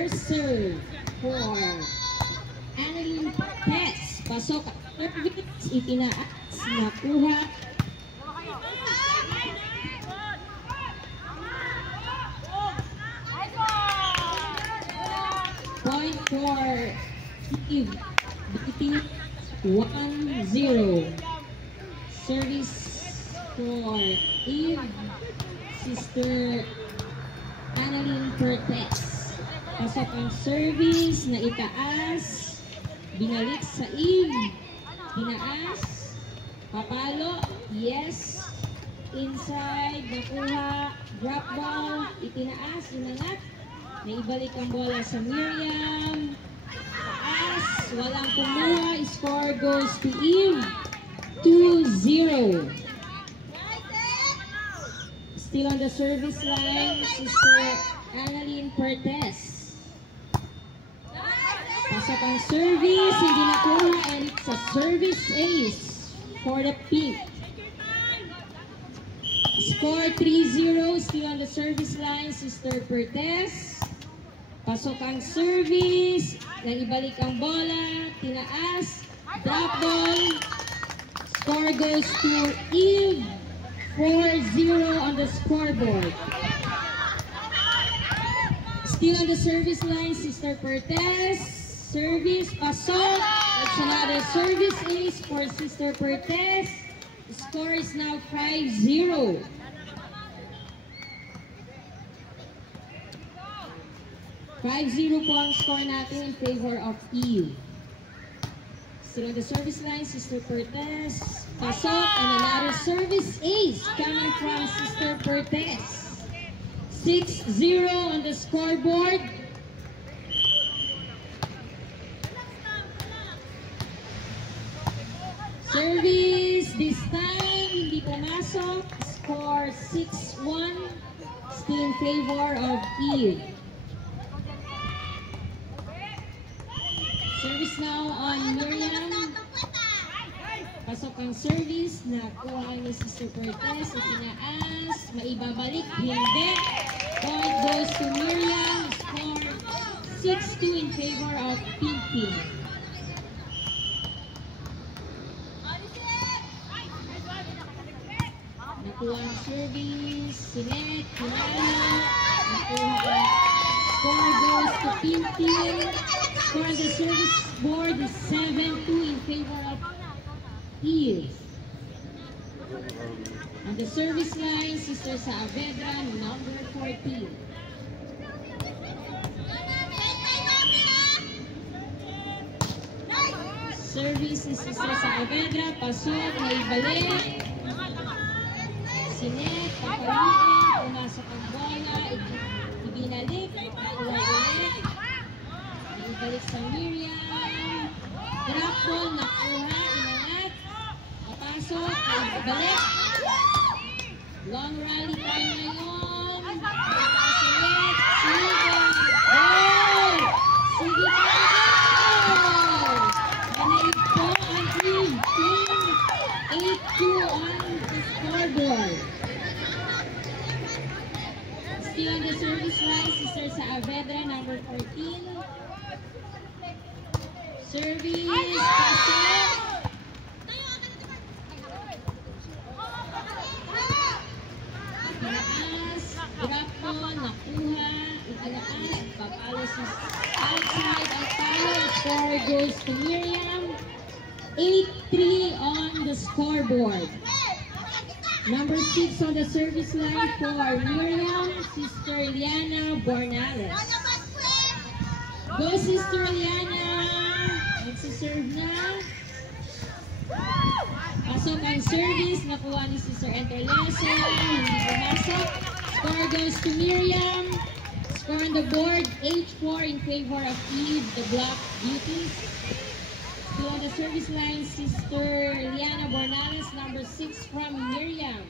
First serve for Annalyn Tess. Pasok ang service, itinaas, nakuha. Point for Eve, beating 1-0. Service for Eve, Sister Annalyn Pertes. Pasok ang service na itaas, binalik sa Eve, tinaas, papalo, yes, inside, nakuha, drop ball, itinaas, inangat, naibalik ang bola sa Miriam, taas, walang kumuha, score goes to Eve, 2-0. Still on the service line, Sister Annalyn Pertes. Pasok ang service, hindi nakuha, and it's a service ace for the pink. Score 3-0, still on the service line, Sister Pertes. Pasok ang service, naibalik ang bola, tinaas, drop ball. Score goes to Eve, 4-0 on the scoreboard. Still on the service line, Sister Pertes. Service, pasok. That's another service ace for Sister Pertes. The score is now 5-0. Po ang score natin in favor of Eve. Still on the service line, Sister Pertes. Pasok, and another service ace coming from Sister Pertes. 6-0 on the scoreboard. Service, this time, hindi pumasok. Score 6-1. Still in favor of Eve. Service now on Miriam. Pasok ang service, nakuha ni Sister Pertes, itinaas, maibabalik, hindi. Point goes to Miriam, score 6-2 in favor of Pink Team. Nakuha ang service, Sinet, Pinalo, nakuha ang score goes to Pink Team. Score on the service board is 7-2 in favor of Eve. On the service line, Sister Saavedra, number 14. Service ni Sister Saavedra, pasok, naibalik. Sinet, papaluin, pumasok ang bola, ibinalik, nakuha ulit. Naibalik sa Miriam. Drop ball, nakuha, inangat. Papasok, naibalik. Long rally time ngayon. Sinet, sige. Goal! Sige pa goal! Ganaig po ang team. 8-2 on the scoreboard. Still on the service line, Sister Saavedra, number 14. Service, pasok. Itinaas, drop ball, nakuha, itinaas, papalo sa outside ang palo. Score goes to Miriam. 8-3 on the scoreboard. Number 6 on the service line for Miriam, Sister Eliana Bornales. Go, Sister Eliana! Nagsiserve na. Pasok ang service, nakuha ni Sister Enterlesa, hindi pumasok. Score goes to Miriam. Score on the board, 8-4 in favor of Eve, the Black Beauties. Still on the service line, Sister Liana Bornales, number 6 from Miriam.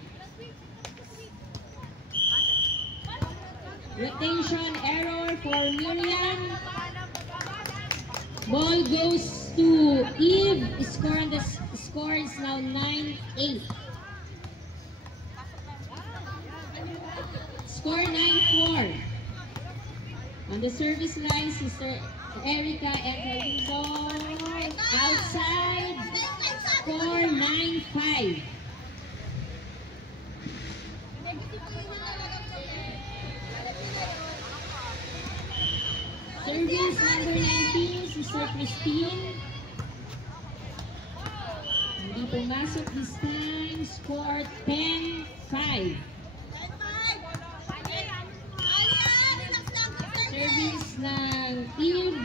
Rotation error for Miriam. Ball goes to Eve. Score is now 9-8. Score 9-4. On the service line, Sister Erica Encalizo. Outside. Score 9-5. Service number 19, Sister Christine. Hindi pumasok this time. Score 10-5. Service ng Eve,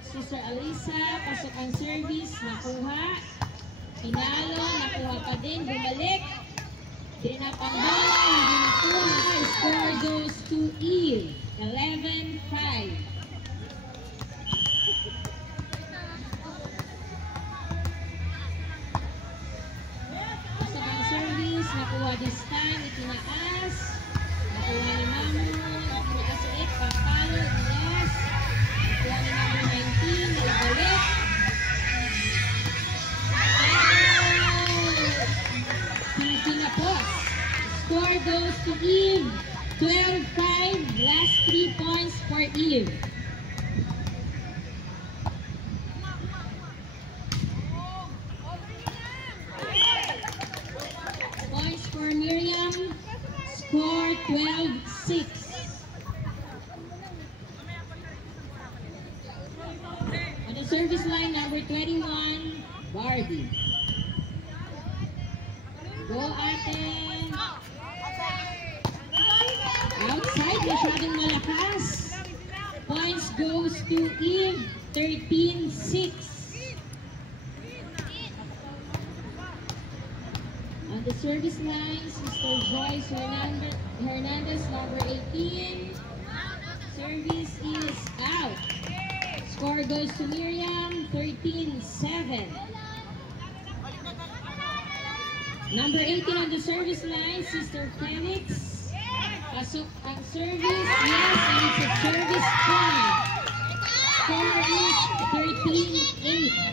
Sister Alisa. Pasok ang service. Nakuha. Pinalo. Nakuha pa din. Bumalik. Dinapang bola. Hindi nakuha. Score goes to Eve. 11-5. Nakuha this time, itinaas. Nakuha ni Mamu, itinaas ulit, papalo, yes. Nakuha ni number 19, naibalik. Pinapos. Score goes to Eve. 12-5, last 3 points for Eve. For Miriam, score 12-6. On the service line, number 21, Barbie. Go Aten. Outside, masyadong malakas. Points goes to Eve, 13-6. On the service line, Sister Joyce Hernandez, number 18. Service is out. Score goes to Miriam, 13-7. Number 18 on the service line, Sister Felix. Pasok ang service, yes, and it's a service point. Score is 13-8.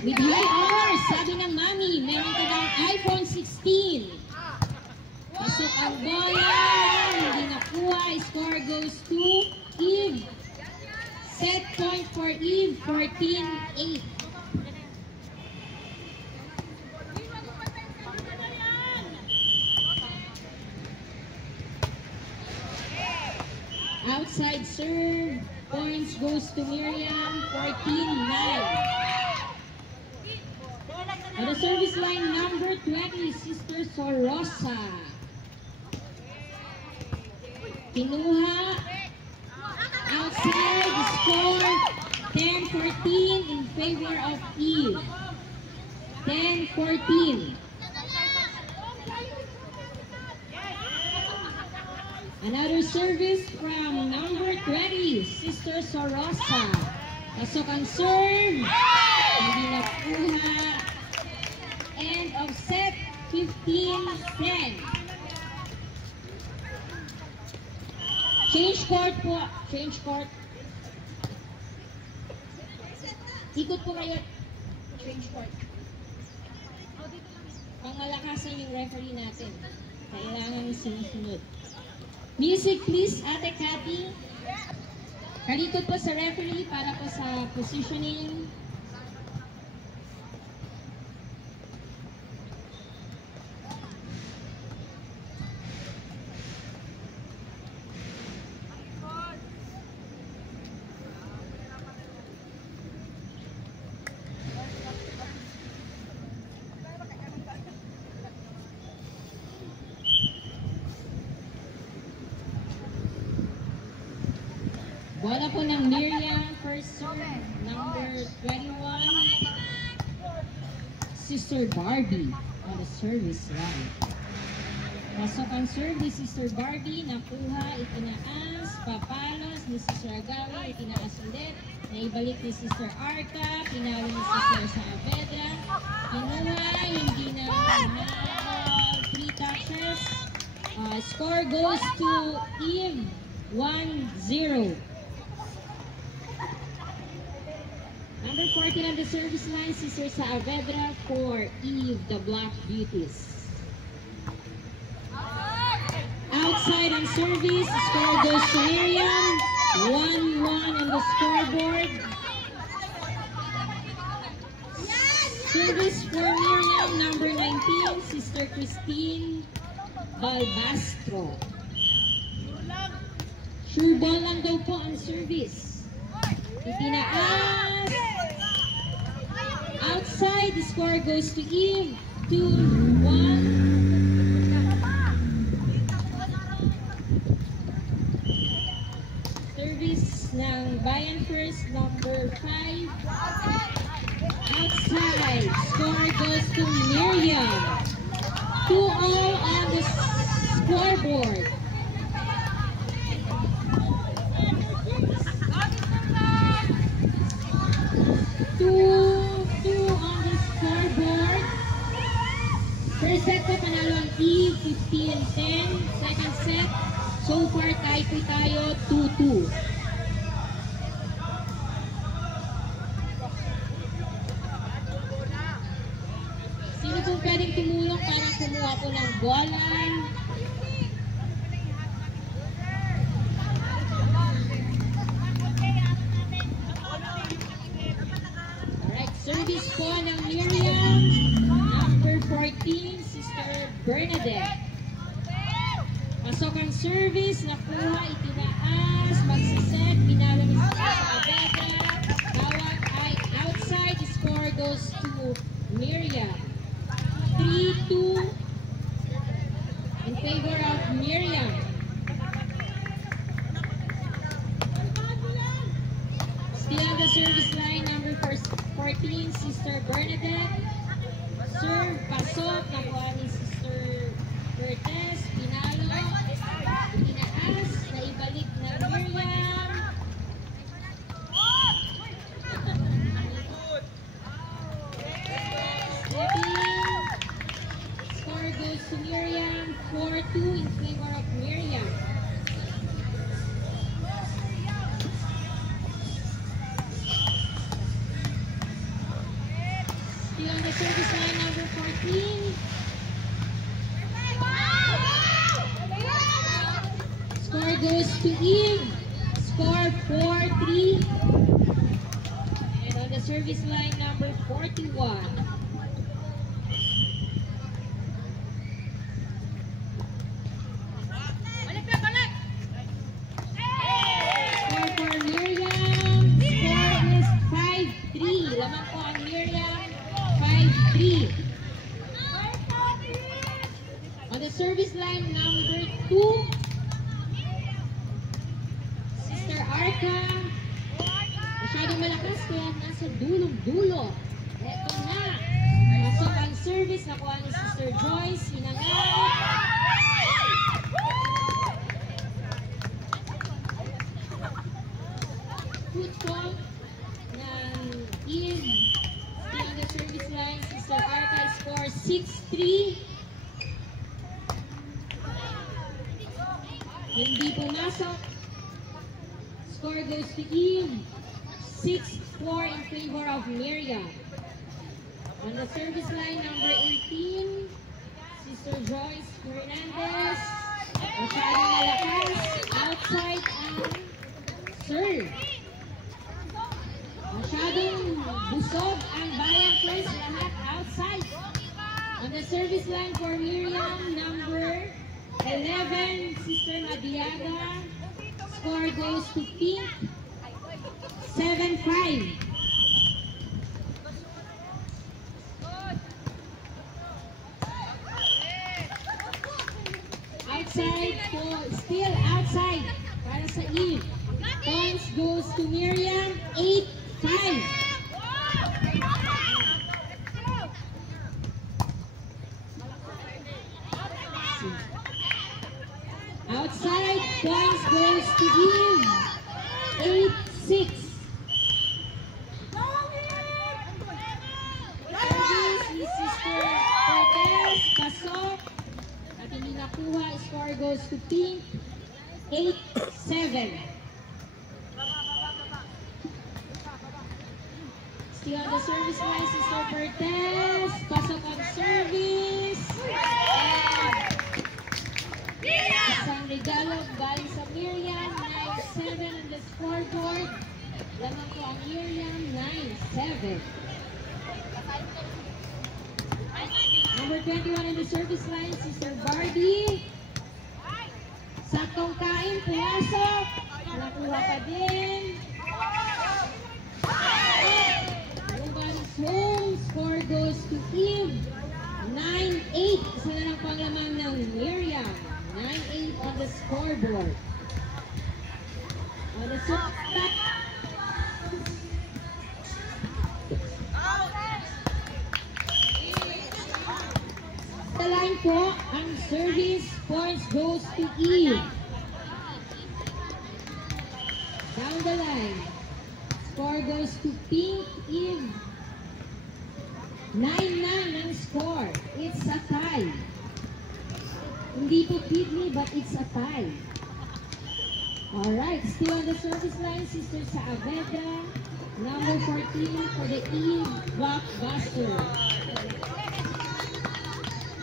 With high honors, sabi ng mami, meron ka ng iPhone 16. Pasok ang bola, hindi nakuha. Score goes to Eve. Set point for Eve, 14-8. Outside serve, points goes to Miriam, 14-9. On the service line, number 20, Sister Sorosa. Kinuha. Outside, score 10-14 in favor of Eve. 10-14. Another service from number 20, Sister Sorosa. Pasok ang serve. Hindi nakuha. End of set, 15-10. Change court po. Change court. Ikot po kayo. Change court. Pangmalakasan yung referee natin. Kailangan sinusunod. Music please, Ate Cathy. Kalikot po sa referee para po sa positioning. Bola po ng Miriam, first serve, number 21, Sister Barbie on the service line. Pasok ang serve ni Sister Barbie, nakuha, itinaas, papalos ni Sister Agawi, itinaas ulit, naibalik ni Sister Arca, pinalo ni Sister Saavedra, kinuha, hindi na 3 touches. Score goes to Eve, 1-0. Number 14 on the service line, Sister Saavedra for Eve, the Black Beauties. outside on service. The score goes to Miriam. 1-1 on the scoreboard. Service for Miriam, number 19, Sister Christine Balbastro. Sure ball lang daw po ang service. Itinaas. Outside, the score goes to Eve. 2-1. Service ng Bayan First, number 5. Outside, score goes to Miriam. 2-0 on the scoreboard. 2-2 on the scoreboard. First set po panalo ang Eve, 15-10. Second set, so far tie po tayo, 2-2. Sino pong pwedeng tumulong para kumuha po ng bola? Alright, service po ng Miriam. Number 14, Sister Bernadette. Pasok ang service, nakuha, itinaas, magsiset, pinalo ni Sister Abeda. Tawag ay outside, the score goes to Miriam. 3-2 in favor of Miriam. Still on the service line, number 14, Sister Bernadette. Serve, pasok, nakuha ni Sister Cortez, pinalo, itinaas, naibalik na Miriam. Score goes to Miriam, 4-2 in favor of Miriam. Still on the service line, number 14. Score goes to Eve. Score 4-3. And on the service line, number 41. Score for Miriam. Score is 5-3. Lamang po ang Miriam. 5-3. On the service line, number 2. Sister Arca. Masyadong malakas kaya nasa dulong-dulo. Eto na. Pasok ang service. Nakuha ni Sister Joyce. Inangat. Good call ng Eve. Still on the service line. Sister Arca scores 6-3. Hindi pumasok. Score goes to Eve. 6-4 in favor of Miriam. On the service line, number 18, Sister Joyce Fernandez. Masyadong malakas. Outside ang serve. Masyadong busog ang Bayan First. Lahat outside. On the service line for Miriam, number 11, Sister Madiaga. Score goes to Pink. 7-5. Outside, still outside para sa Eve. Points goes to Miriam. 8-5. Outside, points goes to Eve. 8-6. Service ni Sister Cortez. Pasok. At hindi nakuha. Score goes to Pink. 8-7. Still on the service line, Sister Cortez. Pasok ang service. Isang regalo galing sa Miriam, 9-7 on the scoreboard. Lamang po ang Miriam, 9-7. Number 21 in the service line, Sister Barbie. Saktong kain, pumasok. Nakuha pa din. Nobody's home. Score goes to Eve. 9-8. Isa na lang panglaman ng Miriam. 9-8 on the scoreboard. On the scoreboard. Sa line po, ang service points goes to Eve. Down the line. Score goes to Pink Eve. 9-9 ang score. It's a tie. Hindi po kidney, but it's a tie. Alright, still on the service line, Sister Saavedra. Number 14 for the Eve Blockbuster.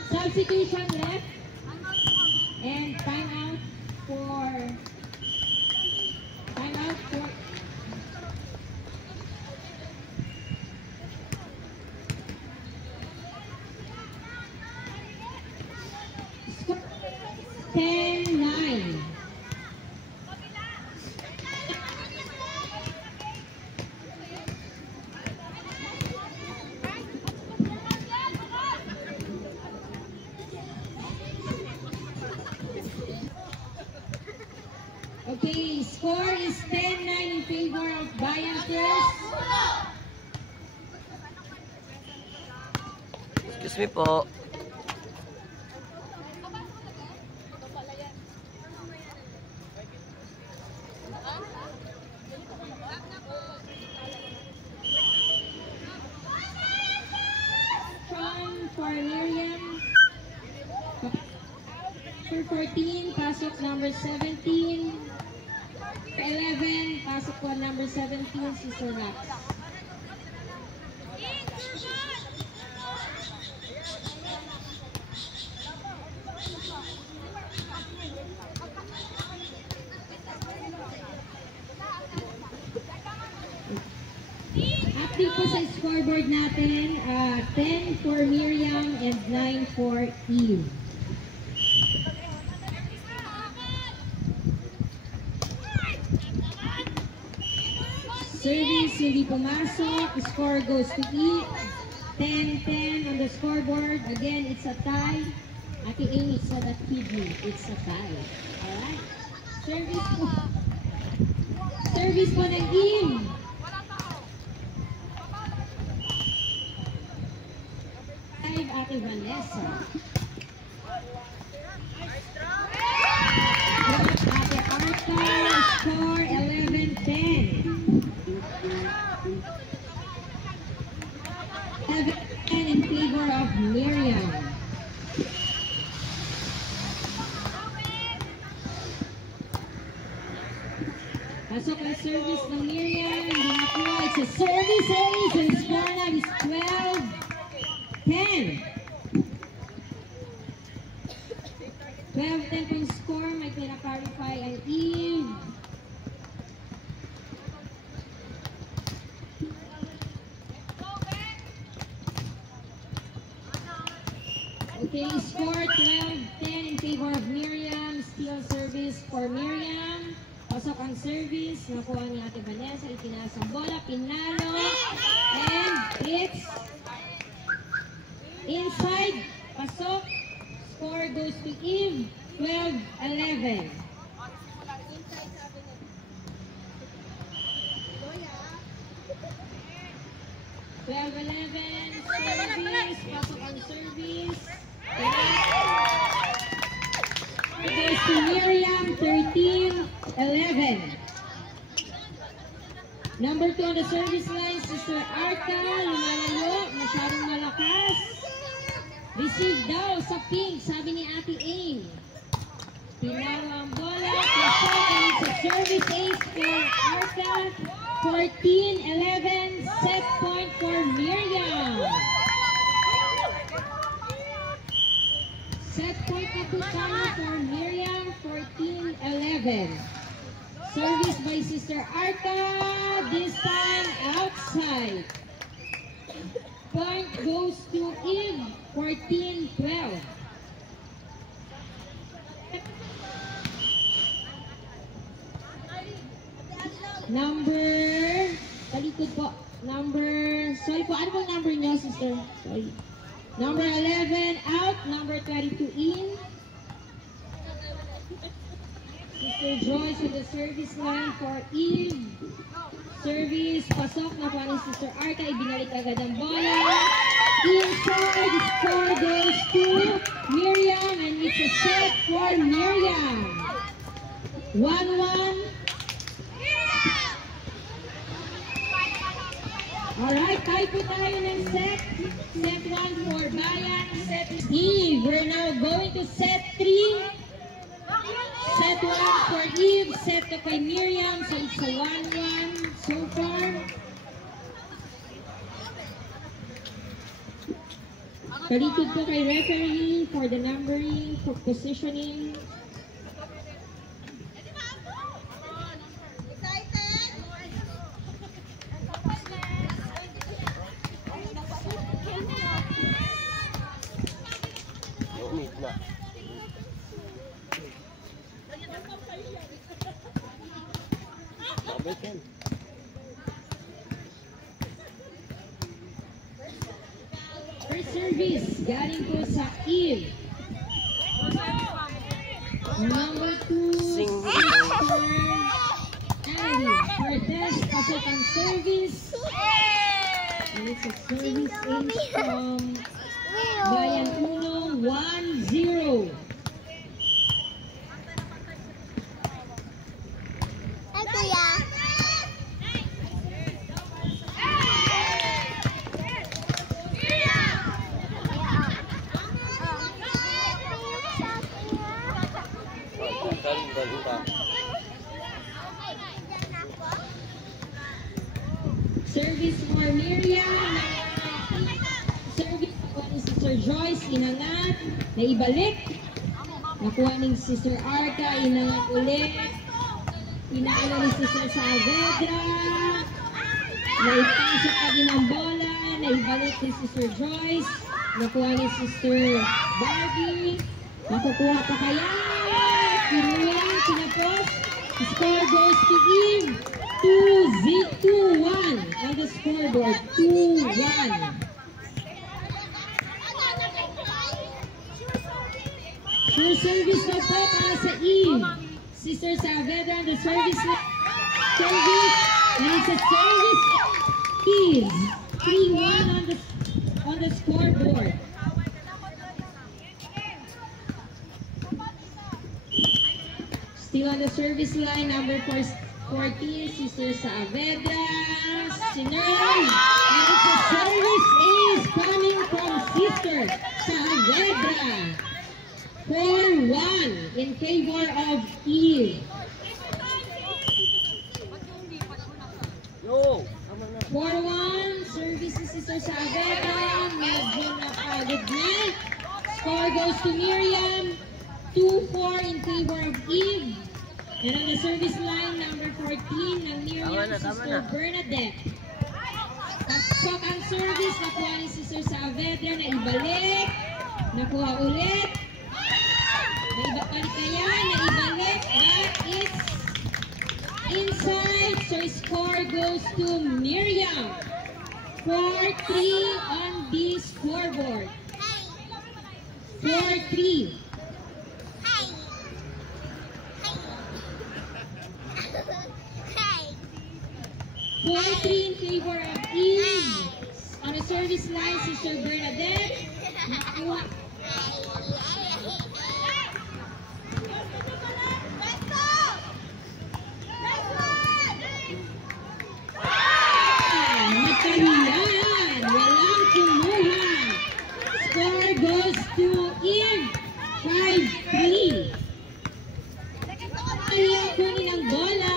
Substitution left. And timeout for... Score 10-9. Okay, score is 10-9 in favor of Bayan First. Excuse me po. Sean for Miriam. Number 14, pasok number 17. 11, pasok po number 17, Sister Max. Update po sa scoreboard natin, 10 for Miriam and 9 for Eve. Service hindi pumasok. The score goes to Eve. 10-10 on the scoreboard. Again, it's a tie. Ate Amy, it's not a kidney. It's a tie. Alright? Service po. Service po ng Eve. Ate Vanessa. Ate Arthur, score 11-10. 7-10 in favor of Miriam. Pasok ang service ng Miriam. Hindi nakuha. It's a service ace. And score now is 12-10. 12-10 pong score. May pinakarify ang Eve. Okay, score 12-10 in favor of Miriam. Steal service for Miriam. Pasok ang service. Nakuha ni Ate Vanessa. Itinaas ang bola. Pinalo. And it's inside. Pasok. Score goes to Eve. 12-11. Service. Pasok ang service. It goes to Miriam, 13-11. Number 2 on the service line, Sister Arta, lumalayo, masyadong malakas. Receive daw sa pink, sabi ni Ate Aim. Pinalo ang bola, pasok, and it's a service ace for Arta, 14-11, set point for Miriam. Set point na po Putana for Miriam, 14-11. Service by Sister Arca, this time outside. Point goes to Eve, 14-12. Talikod po. Sorry po, ano pong number niyo, sister? Sorry. Number 11 out, number 22 in. Sister Joyce with the service line for Eve. Service, pasok na po ni Sister Arca, ibinalik agad ang bola. Inside, the score goes to Miriam, and it's a set for Miriam. 1-1. Alright, tayo po tayo ng set. Set 1 for Bayan, set Eve. We're now going to set 3. Set 1 for Eve, set 2 kay Miriam. So it's a 1-1 so far. Palikod po kay referee for the numbering, for positioning. First service, galing po sa Eve. Number 2, Sister Andy. Cortez, pasok ang service. And it's a service ace from Bayan Uno, 1-0. Service for Miriam. Service for ni Sister Joyce, inangat, naibalik. Nakuha ni Sister Arca, inangat ulit. Inaano ni Sister Saavedra. Naipasok pa din ang bola, naibalik ni Sister Joyce. Nakuha ni Sister Barbie. Makukuha pa kaya? Pinulang, pinapos. Score goes to Eve. 2-1 on the scoreboard. 2-1. Sure service na po para sa Eve. Sister Saavedra on the service. And it's a service. Eve. 3-1 on the scoreboard. Still on the service line, number 14, Sister Saavedra. Sinerlan. And it's a service ace coming from Sister Saavedra. 4-1 in favor of Eve. 4-1, service ni Sister Saavedra. Medyo napagod na. Score goes to Miriam. 2-4 in favor of Eve. And on the service line, number 14 ng Miriam, Sister Bernadette. Pasok ang service, nakuha ni Sister Saavedra na ibalik. Nakuha ulit. Naibalik kaya, naibalik. That is inside. So score goes to Miriam. 4-3 on the scoreboard. 4-3. 4-3 in favor of Eve. On the service line, Sister Bernadette. Nakuha. Nagkahiyan. Walang kumuha. Score goes to Eve. 5-3. Ayaw kunin ang bola.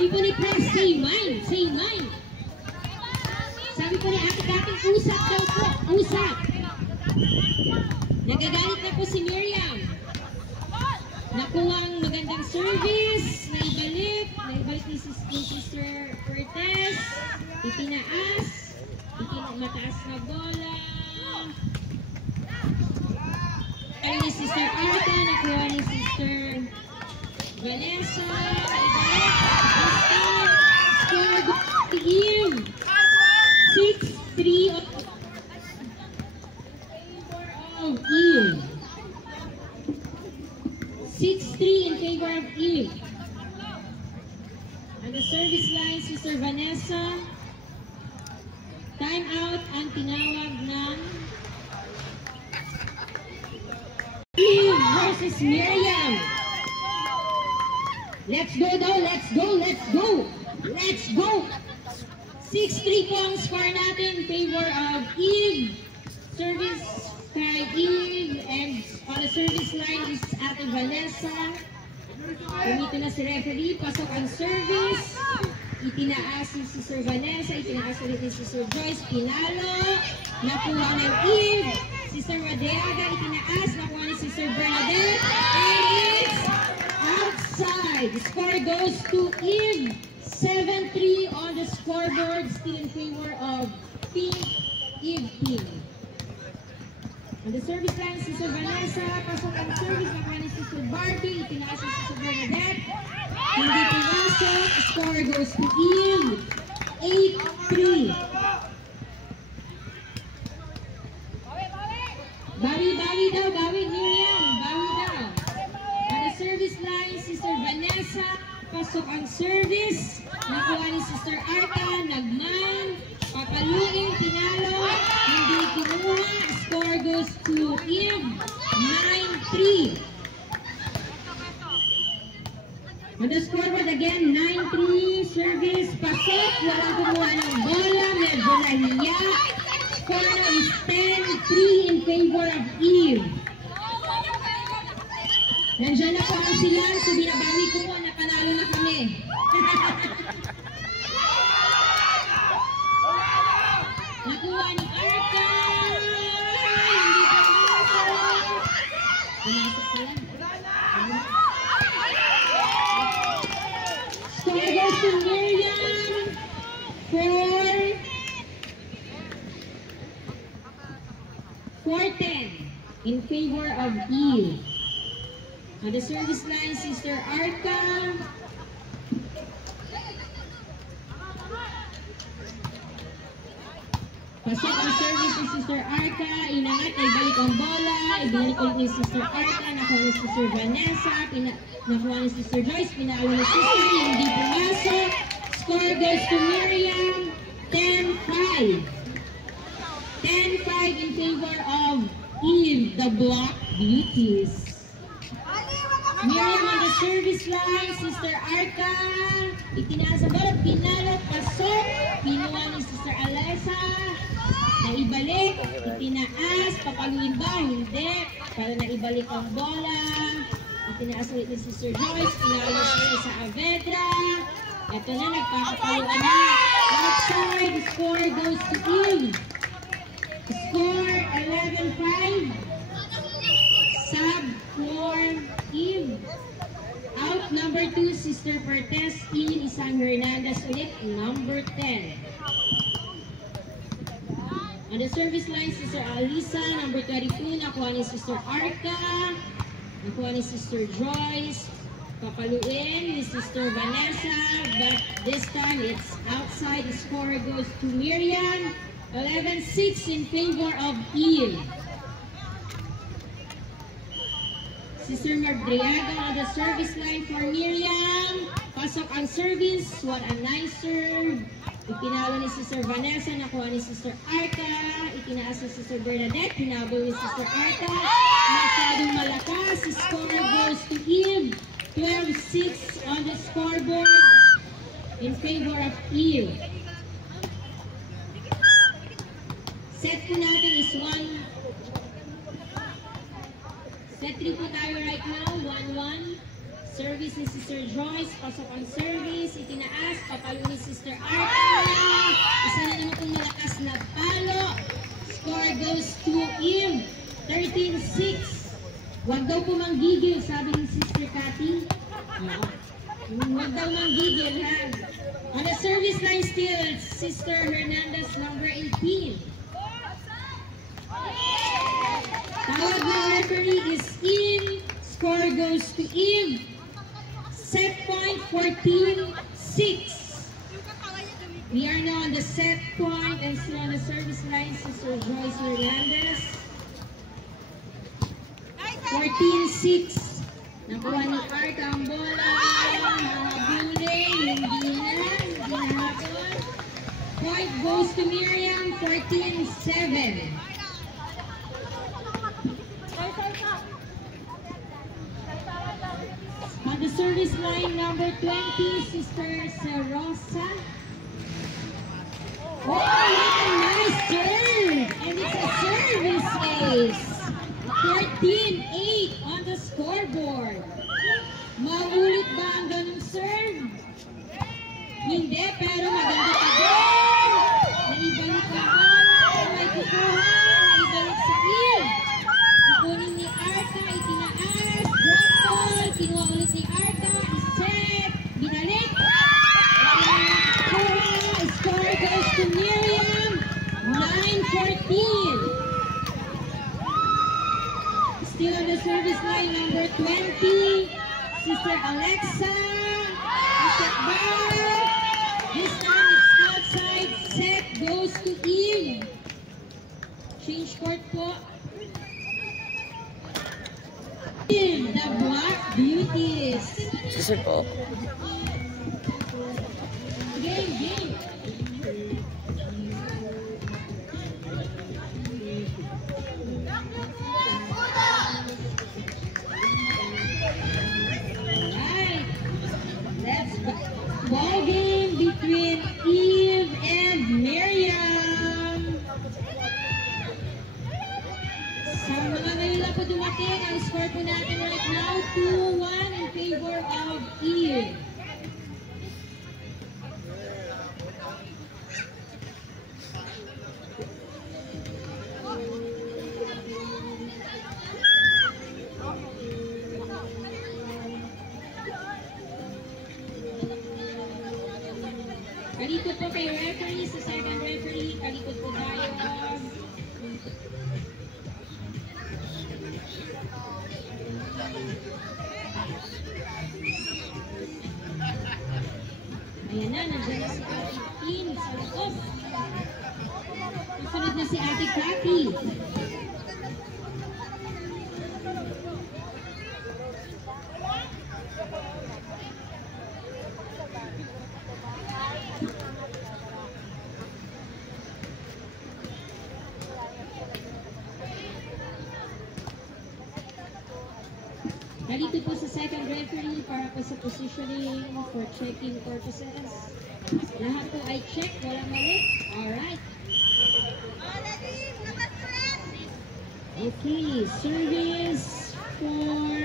Sabi po ni Press, say mine, say mine. Sabi po ni ate-ating usap daw po, usap. Nagagalit na po si Miriam. Nakuha ang magandang service. Naibalik ni Sister Cortez. Itinaas. Mataas na bola. Ay ni Sister Arta. Nakuha ni Sister Vanessa. Naibalik. Score to Eve. 6-3 of Eve. 6-3 in favor of Eve. On the service line, Sister Vanessa. Time out ang tinawag ng Eve versus Miriam. Let's go daw, let's go, let's go. Let's go. 6-3 po ang score natin in favor of Eve. Service kay Eve, and on the service line is Ate Vanessa. Pumito na si referee, pasok ang service. Itinaas si Sister Vanessa, itinaas ulit ni Sister Joyce, pinalo. Nakuha ng Eve. Sister Radeaga, itinaas, nakuha ni Sister Bernadette. And it's outside. The score goes to Eve. 7-3 on the scoreboard, still in favor of Team Eve team. On the service line, Sister Vanessa, pasok ang service, nakuha ni Sister Barbie, itinaas ni Sister Bernadette. Hindi pinasok, score goes to Eve. 8-3. Bawi daw, bawi Miriam, bawi daw. On the service line, Sister Vanessa, pasok ang service, nakuha ni Sister Arta, nagman, papaluin, pinalo, hindi kinuha, score goes to Eve, 9-3. On the scoreboard again, 9-3, service, pasok, walang kumuha ng bola, medyo nahiya. Score now is 10-3 in favor of Eve. Nandiyan na po ang sila, so binabawi ko po, napanalo na kami. Nakuha ni Arca! Hindi pa pumasok! Pumasok pa lang. Score goes to Miriam! 4-10 in favor of Eve. On the service line, Sister Arca. Pasok ang service ni Sister Arca. Inangat, ibalik ang bola. Ibalik ulit ni Sister Arca. Nakuha ni Sister Vanessa. Nakuha ni Sister Joyce. Pinalo ni Sister. Hindi pumasok. Score goes to Miriam. 10-5. 10-5 in favor of Eve, the Block Beauties. Miriam on the service line, Sister Arca. Itinaas ang bola, pinalo, pasok. Pinuha ni Sister Alessa. Naibalik, itinaas, papaluin ba? Hindi. Para naibalik ang bola. Itinaas ulit ni Sister Joyce. Pinalo siya sa Avedra. Ito na, nagpakapaluan na. Outside, the score goes to Eve. Score 11-5. Sub for Eve. Out number 2, Sister Cortez. In Isang Hernandez ulit, number 10. On the service line, Sister Alisa, number 22. Nakuha ni Sister Arca. Nakuha ni Sister Joyce. Papaluin ni Sister Vanessa. But this time, it's outside. The score goes to Miriam. 11-6 in favor of Eve. Sister Madriaga on the service line for Miriam. Pasok ang service. What a nice serve. Ipinalo ni Sister Vanessa. Nakuha ni Sister Arca. Itinaas ni Sister Bernadette. Pinabol ni Sister Arca. Masyadong malakas. Score goes to Eve. 12-6 on the scoreboard in favor of Eve. Set po natin is 1. Set 3 po tayo right now. 1-1. Service ni Sister Joyce. Pasok ang service. Itinaas. Papalo ni Sister Arca. Isa na naman pong malakas na palo. Score goes to Eve. 13-6 Huwag daw po manggigil, sabi ni Sister Cathy. Huwag daw manggigil, ha? On the service line still, Sister Hernandez, number 18. Tawag ng referee is in. Score goes to Eve. Set point 14-6. We are now on the set point and still on the service line, Sister Joyce Hernandez. 14-6. Nakuha ni Arca ang bola. Mahabulin. Hindi nahabol. Point goes to Miriam. 14-7. On the service line, number 20, Sister Serosa. Oh, what a nice serve! And it's a service ace. 14-8 on the scoreboard. Maulit ba ang ganung serve? Hindi, pero maganda pa din. Naibalik ang bola. May kukuha. Naibalik sa Eve. Ikunin ni Arca, itinaas. Drop ball. Kinuha ulit ni Arca. Iset. Binalik. Score goes to Miriam. 9-14. Still on the service line, number 20, Sister Alexa. Set ball. This time it's outside. Set goes to Eve. Change court po. Eve, the Black Beauties. Kasi po. Game. Ball game between Eve and Miriam. Sa mga ngayon lang po dumating, ang score po natin right now, 2-1 in favor of Eve. Kalikot po kay referee, sa second referee, kalikot po tayo. Ayan na, nandiyan na si Ate Kim sa loob. Susunod na si Ate Cathy. Nalito po sa second referee para po sa positioning for checking purposes. Lahat po ay check, walang mali. Alright. Okay, service for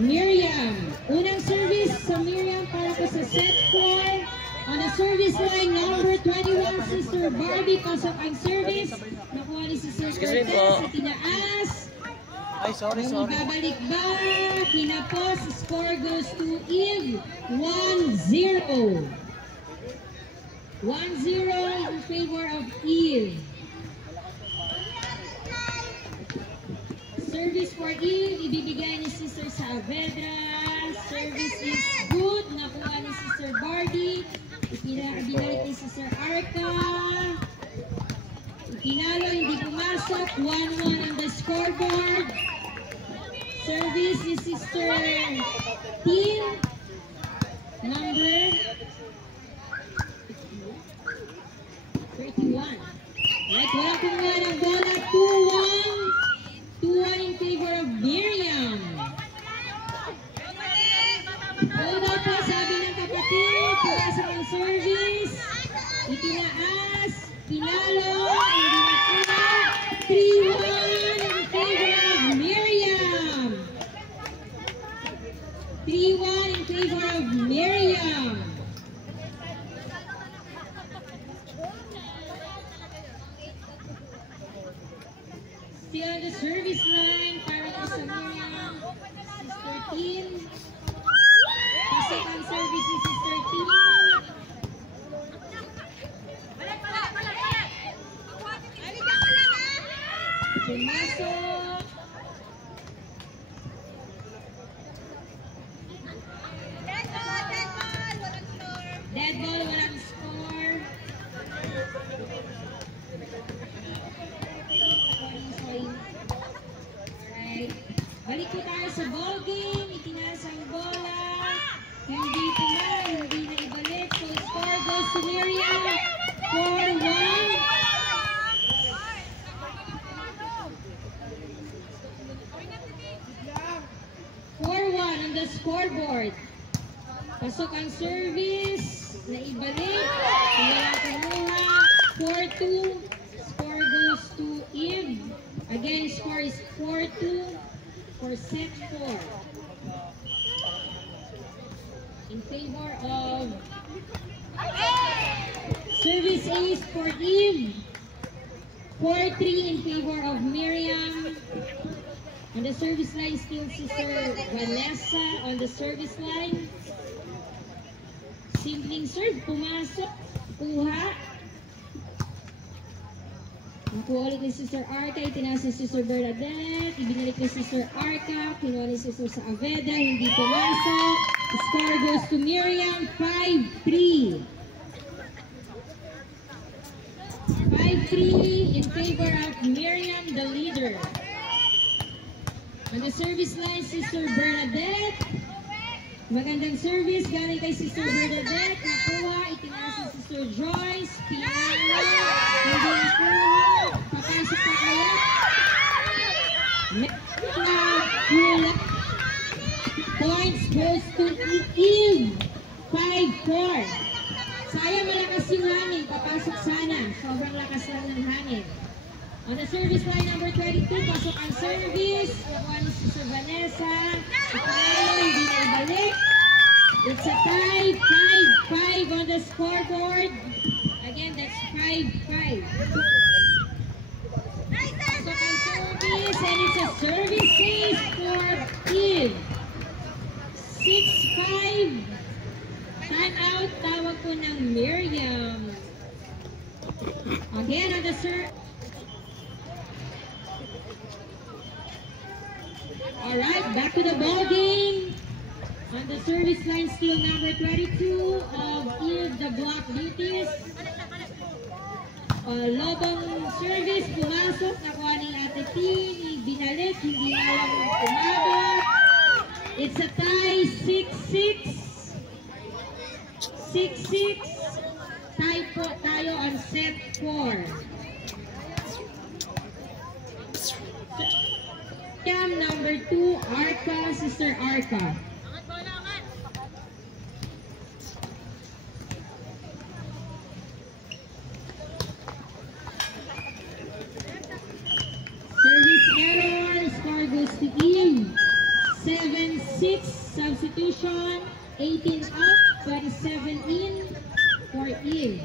Miriam. Unang service sa Miriam para po sa set 4. On the service line, number 21, Sister Barbie. Pasok ang service. Nakuha ni Sister Cortez sa tinaas. Ay, sorry. Ibabalik ba? Kinapos, score goes to Eve. 1-0. 1-0 in favor of Eve. Service for Eve, ibibigay ni Sister Saavedra. Service is good. Nakuha ni Sister Barbie. Ibinalik ni Sister Arca. Pinalo, hindi pumasok. 1-1 on the scoreboard. Service is Sister Tin. Number 31. Right, walang kumuha ng bola. 2-1. 2-1 in favor of Miriam. Hold up po, sabi ng kapatid. Pumasok ang service. Itinaas. Pinalo. Hindi nakuha. 3-1 in favor of Miriam. 3-1 in favor of Miriam. Still on the service line para po Pumasok. Dead ball, walang score. Alright. Balik po tayo sa ball game. Itinaas ang bola. Hindi na ibalik. So score goes to Miriam. 4-1. 4-1 on the scoreboard. Pasok ang service. Naibalik. Wala kumuha. 4-2. Score goes to Eve. Again, score is 4-2 for set 4. In favor of service ace for Eve. 4-3 in favor of Miriam. On the service line, still Sister Vanessa on the service line. Simpleng serve, pumasok, kuha. Nakuha ulit ni Sister Arca, itinaas ni Sister Bernadette, ibinalik ni Sister Arca, kinuha ni Sister Saavedra, hindi pumasok. The score goes to Miriam, 5-3. 5-3 in favor of Miriam, the leader. On the service line, Sister Bernadette. Magandang service galing kay Sister Bernadette. Nakuha, itinaas si Sister Joyce. Pinalo, hindi nakuha. Papasok na kaya. Points goes to Eve. 5-4. Sayang malakas yung hangin. Papasok sana. Sobrang lakas lang ng hangin. On the service line number 22, pasok ang service. Nakuha ni Sister Vanessa. Ipalo, hindi na ibalik. It's a tie. 5-5 on the scoreboard. Again, that's 5-5. Pasok ang service, and it's a service ace for Eve. 6-5. Time out, tawag po ng Miriam. Again, on the service. Alright, back to the ball game. On the service line, still number 22 of Eve, the block duties. Lobong service, pumasok. Nakuha ni Ate Tini, binalik, hindi na lang umabot. It's a tie, 6-6. 6-6. Tie po tayo on set 4. Number 2, Arca, Sister Arca. Service error, score goes to Eve. 7-6, substitution, 18 out, 27 in for Eve.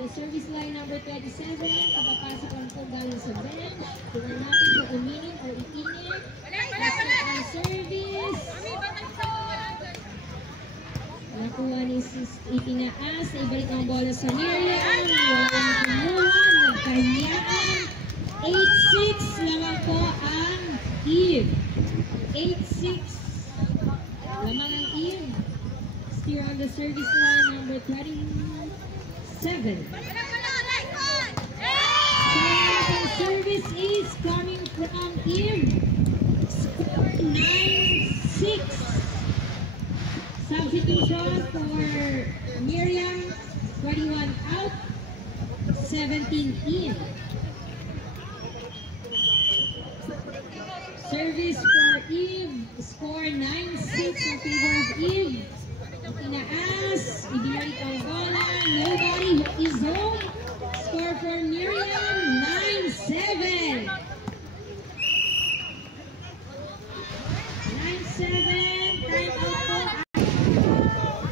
The service line number 27, kapapasok lang po galing sa bench. Tingnan natin kung uminin o itinit. Pasok ang service. Nakuha ni Sis itinaas. Ibalik ang bola sa Miriam. Walang kumuha. Nagkahiyaan. 8-6 lamang po ang Eve. 8-6 lamang ang Eve. Still on the service line number 27. So, the service is coming from Eve. Score 9-6. Substitution for Miriam. 21 out. 17 in. Service for Eve. Score 9-6 in favor of Eve. Tinaas, ibinalik ang bola, nobody is home. Score for Miriam, 9-7. 9-7, time out po.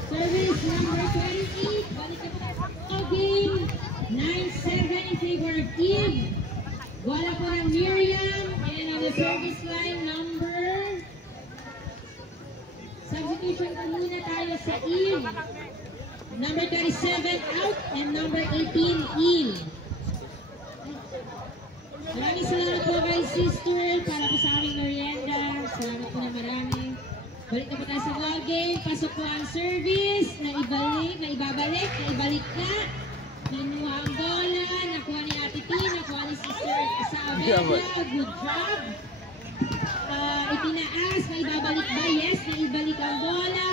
Service number 28, balik na po tayo game. 9-7 in favor of Eve. Bola po ng Miriam, and on the service line number substitution pa muna tayo sa Eve. Number 27 out and number 18 in. Maraming salamat po kay sister para po sa aming merienda. Salamat po na marami. Balik na po tayo sa ball game. Pasok po ang service. Naibalik, naibabalik, naibalik na. Kinuha ang bola. Nakuha ni Ate T. Nakuha ni sister Isabella. Good job. Itinaas. Naibabalik ba? Yes. Naibalik ang bola.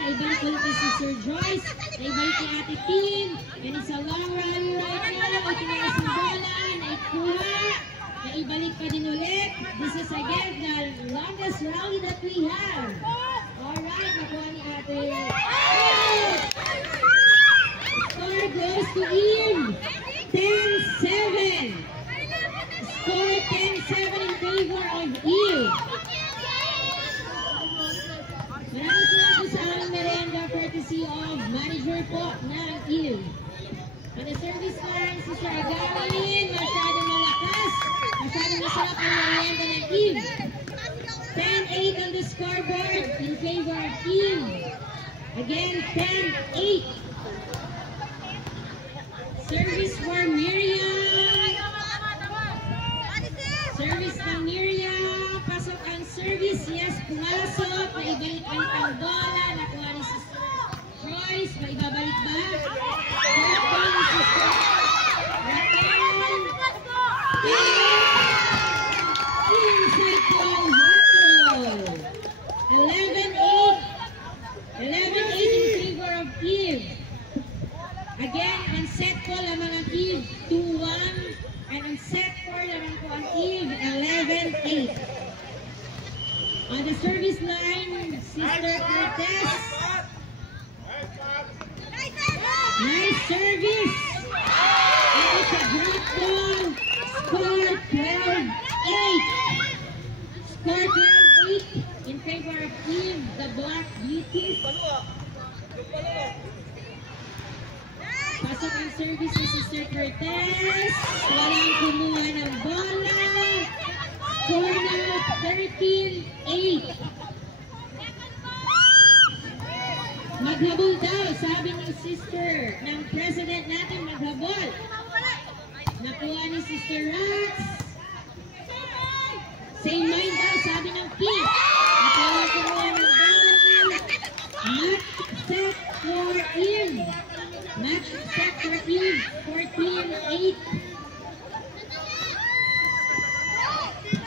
Naibalik ulit ni sister Joyce. Naibalik ni Ate T. And it's a long run right now. Itinaas ang bola. Naikuha. Naibalik pa din ulit. This is again the longest rally that we have. Alright, nakuha ni Ate. Score goes to Ian. 10-7. Score 10-7 in favor of Ian. Maraming salamat sa aming merenda courtesy of manager po ng Ian. On the service line, Sister Agawin, masyadong malakas. Masyadong masarap ang merienda ng Eve. 10-8 on the scoreboard in favor of Eve. Again, 10-8. Service for Miriam. Service ng Miriam. Pasok ang service. Yes, pumasok. Maibalik-balik ang bola. Nakuha ni Sister Joyce. Maibabalik ba? Nakuha ni Sister Raquel. Inside ball, goal. 11-8. 11-8 in favor of Eve. Again, on set po lamang ang Eve, 2-1. And on set 4 lamang po ang Eve, 11-8. On the service line, Sister Cortez. Nice service. And it's a drop ball. Score 12-8. Score 12-8 in favor of Eve, the Black Beauties. Pasok ang service ni Sister Cortez. Walang kumuha ng bola. Score now 13-8. Maghabol daw, sabi ni Sister ng President natin, maghabol. Nakuha ni Sister Rax. Same mind daw, sabi ng Pink. Nakuha kumuha ng bola. Match set for Eve. Match set for Eve, 14-8.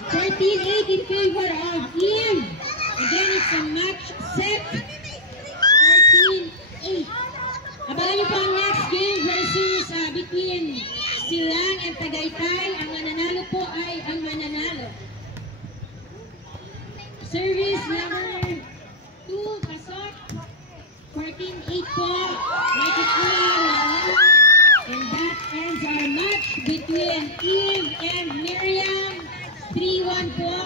14-8 in favor of Eve. Again, it's a match set. 14-8. Abangan niyo po ang next game versus between Silang and Tagaytay. Ang mananalo po ay ang mananalo. Service number 2, pasok. 14-8 po. And that ends our match between Eve and Miriam. 3-1 po.